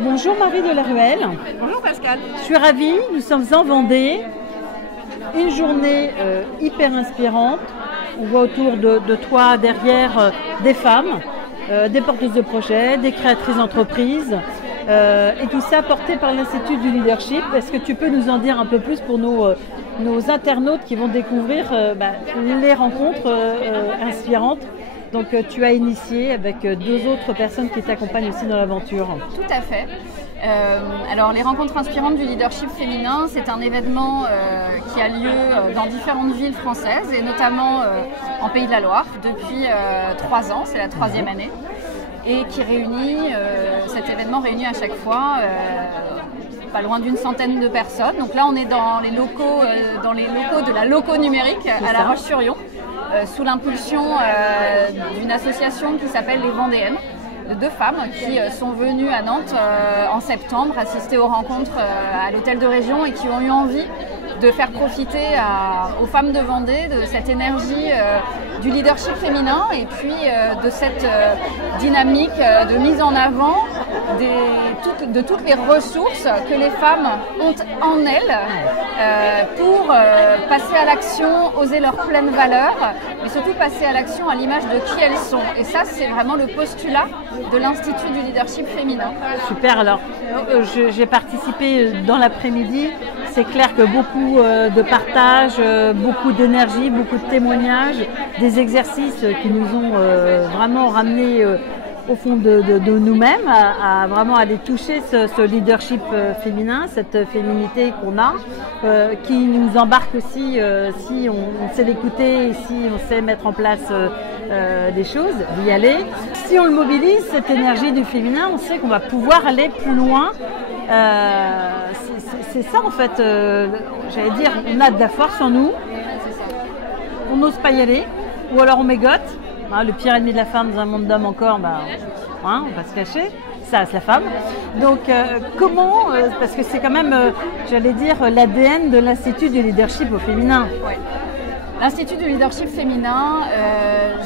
Bonjour Marie de la Ruelle. Bonjour Pascal. Je suis ravie, nous sommes en Vendée. Une journée hyper inspirante. On voit autour de toi, derrière, des femmes, des porteuses de projets, des créatrices d'entreprises. Et tout ça porté par l'Institut du Leadership. Est-ce que tu peux nous en dire un peu plus pour nos internautes qui vont découvrir les rencontres inspirantes? Donc tu as initié avec deux autres personnes qui t'accompagnent aussi dans l'aventure. Tout à fait. Alors les rencontres inspirantes du leadership féminin, c'est un événement qui a lieu dans différentes villes françaises et notamment en Pays de la Loire depuis 3 ans, c'est la 3e année, et qui réunit, cet événement réunit à chaque fois pas loin d'une centaine de personnes. Donc là on est dans les locaux de la Loco Numérique à La Roche-sur-Yon, sous l'impulsion d'une association qui s'appelle les Vendéennes, de 2 femmes qui sont venues à Nantes en septembre assister aux rencontres à l'hôtel de région et qui ont eu envie de faire profiter aux femmes de Vendée de cette énergie du leadership féminin et puis de cette dynamique de mise en avant de toutes les ressources que les femmes ont en elles pour passer à l'action, oser leur pleine valeur, mais surtout passer à l'action à l'image de qui elles sont. Et ça, c'est vraiment le postulat de l'Institut du leadership féminin. Super, alors j'ai participé dans l'après-midi. C'est clair que beaucoup de partage, beaucoup d'énergie, beaucoup de témoignages, des exercices qui nous ont vraiment ramenés au fond de nous-mêmes, à vraiment aller toucher ce leadership féminin, cette féminité qu'on a, qui nous embarque aussi si on sait l'écouter et si on sait mettre en place des choses, d'y aller. Si on le mobilise, cette énergie du féminin, on sait qu'on va pouvoir aller plus loin. C'est ça en fait, j'allais dire, on a de la force en nous, on n'ose pas y aller, ou alors on mégote. Le pire ennemi de la femme dans un monde d'hommes encore, on va se cacher, ça c'est la femme. Donc comment, parce que c'est quand même, j'allais dire, l'ADN de l'Institut du leadership au féminin. Ouais. L'Institut du leadership féminin,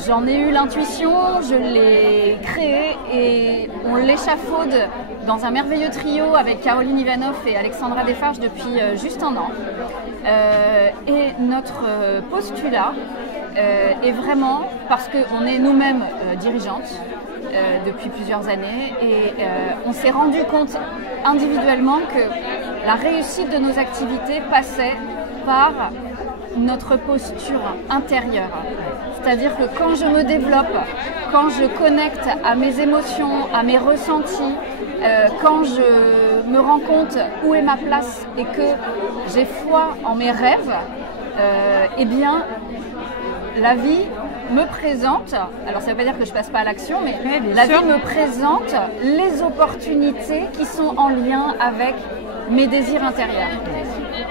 j'en ai eu l'intuition, je l'ai créé et on l'échafaude dans un merveilleux trio avec Caroline Ivanov et Alexandra Desfarges depuis juste 1 an. Et notre postulat est vraiment, parce qu'on est nous-mêmes dirigeantes depuis plusieurs années et on s'est rendu compte individuellement que la réussite de nos activités passait par notre posture intérieure. C'est-à-dire que quand je me développe, quand je connecte à mes émotions, à mes ressentis, quand je me rends compte où est ma place et que j'ai foi en mes rêves, eh bien, la vie me présente, alors ça ne veut pas dire que je ne passe pas à l'action, mais la vie me présente les opportunités qui sont en lien avec mes désirs intérieurs.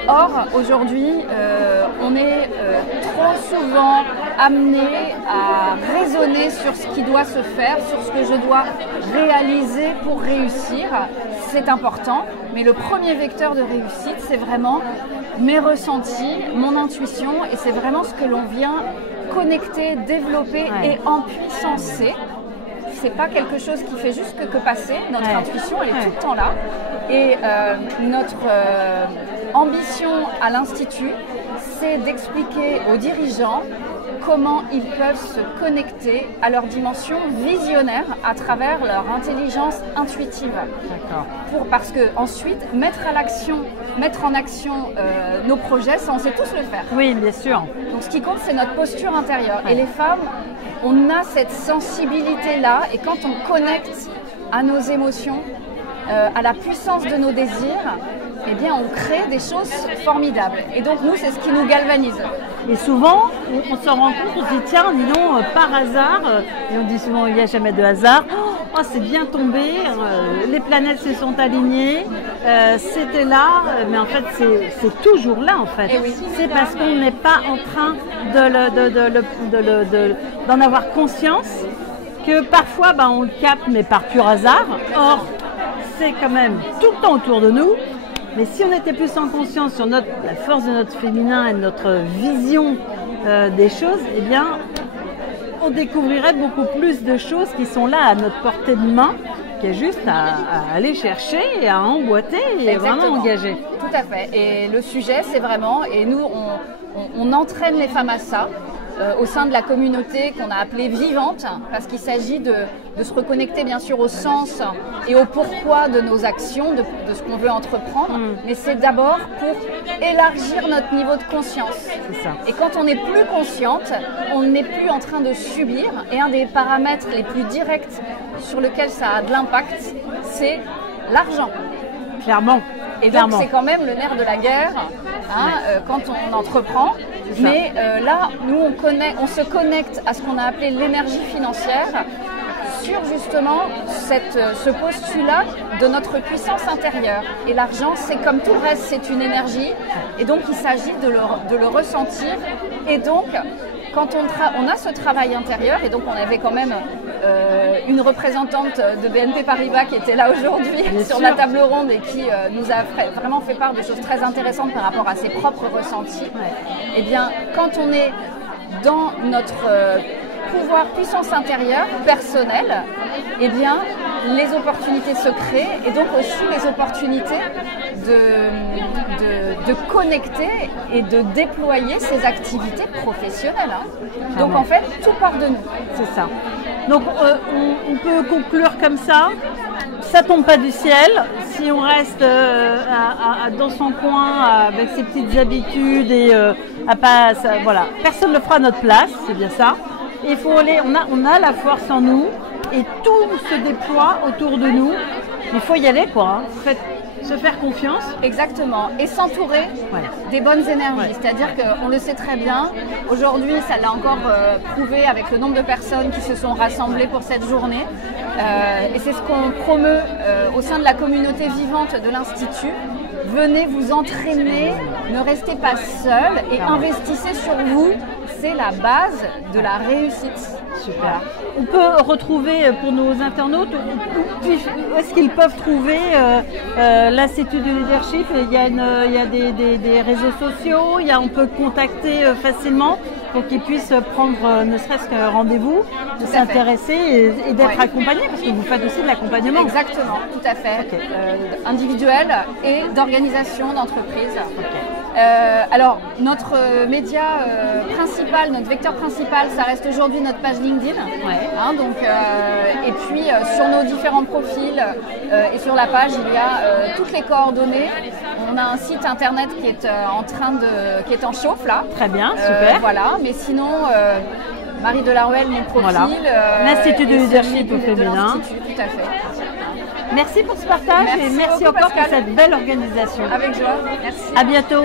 Or, aujourd'hui, on est trop souvent amené à raisonner sur ce qui doit se faire, sur ce que je dois réaliser pour réussir. C'est important, mais le premier vecteur de réussite, c'est vraiment mes ressentis, mon intuition, et c'est vraiment ce que l'on vient connecter, développer et empuissancer. C'est pas quelque chose qui fait juste que passer. Notre intuition, elle est tout le temps là. Et notre ambition à l'Institut, c'est d'expliquer aux dirigeants comment ils peuvent se connecter à leur dimension visionnaire à travers leur intelligence intuitive. Parce que ensuite, mettre en action nos projets, ça on sait tous le faire. Oui, bien sûr. Donc ce qui compte, c'est notre posture intérieure. Et les femmes, on a cette sensibilité-là, et quand on connecte à nos émotions, à la puissance de nos désirs, eh bien on crée des choses formidables. Et donc nous, c'est ce qui nous galvanise. Et souvent, on s'en rend compte, on se dit tiens, dis donc, par hasard, et on dit souvent il n'y a jamais de hasard, oh, c'est bien tombé, les planètes se sont alignées, c'était là, mais en fait c'est toujours là en fait. Oui, c'est parce qu'on n'est pas en train d'en avoir conscience que parfois on le capte mais par pur hasard. Or, c'est quand même tout le temps autour de nous. Mais si on était plus en conscience sur la force de notre féminin et de notre vision des choses, eh bien, on découvrirait beaucoup plus de choses qui sont là à notre portée de main, qui est juste à aller chercher et à emboîter et Exactement. vraiment engager. Tout à fait. Et le sujet, c'est vraiment, et nous, on entraîne les femmes à ça, au sein de la communauté qu'on a appelée vivante, parce qu'il s'agit de se reconnecter bien sûr au sens et au pourquoi de nos actions, de ce qu'on veut entreprendre, mais c'est d'abord pour élargir notre niveau de conscience. C'est ça. Et quand on est plus consciente, on n'est plus en train de subir, et un des paramètres les plus directs sur lequel ça a de l'impact, c'est l'argent. Clairement. Et Clairement. donc c'est quand même le nerf de la guerre quand on entreprend. Mais là, nous, on se connecte à ce qu'on a appelé l'énergie financière sur justement ce postulat de notre puissance intérieure. Et l'argent, c'est comme tout le reste, c'est une énergie. Et donc, il s'agit de le ressentir. Et donc, quand on a ce travail intérieur, et donc on avait quand même une représentante de BNP Paribas qui était là aujourd'hui sur la table ronde et qui nous a vraiment fait part de choses très intéressantes par rapport à ses propres ressentis. Et bien, quand on est dans notre pouvoir, puissance intérieure, personnelle, eh bien, les opportunités se créent et donc aussi les opportunités de connecter et de déployer ces activités professionnelles. Donc en fait, tout part de nous. C'est ça. Donc on peut conclure comme ça. Ça tombe pas du ciel. Si on reste dans son coin avec ses petites habitudes et voilà, personne ne le fera à notre place, c'est bien ça. Il faut aller. On a la force en nous et tout se déploie autour de nous. Il faut y aller, quoi. Se faire confiance. Exactement. Et s'entourer des bonnes énergies. C'est-à-dire qu'on le sait très bien. Aujourd'hui, ça l'a encore prouvé avec le nombre de personnes qui se sont rassemblées pour cette journée. Et c'est ce qu'on promeut au sein de la communauté vivante de l'Institut. Venez vous entraîner, ne restez pas seul et investissez sur vous. C'est la base de la réussite. Super. On peut retrouver pour nos internautes, où est-ce qu'ils peuvent trouver l'Institut du leadership? Il y a des réseaux sociaux, on peut contacter facilement pour qu'ils puissent prendre ne serait-ce qu'un rendez-vous, de s'intéresser et d'être accompagnés, parce que vous faites aussi de l'accompagnement. Exactement, tout à fait. Okay. Individuel et d'organisation d'entreprise. Okay. Alors, notre média principal, notre vecteur principal, ça reste aujourd'hui notre page LinkedIn. Et puis, sur nos différents profils et sur la page, il y a toutes les coordonnées. On a un site internet qui est en chauffe là. Très bien, super. Voilà, mais sinon, Marie Delaruelle, mon profil. Voilà. L'Institut de leadership au féminin. Tout à fait. Merci pour ce partage et merci encore pour cette belle organisation. Avec joie. Merci. À bientôt.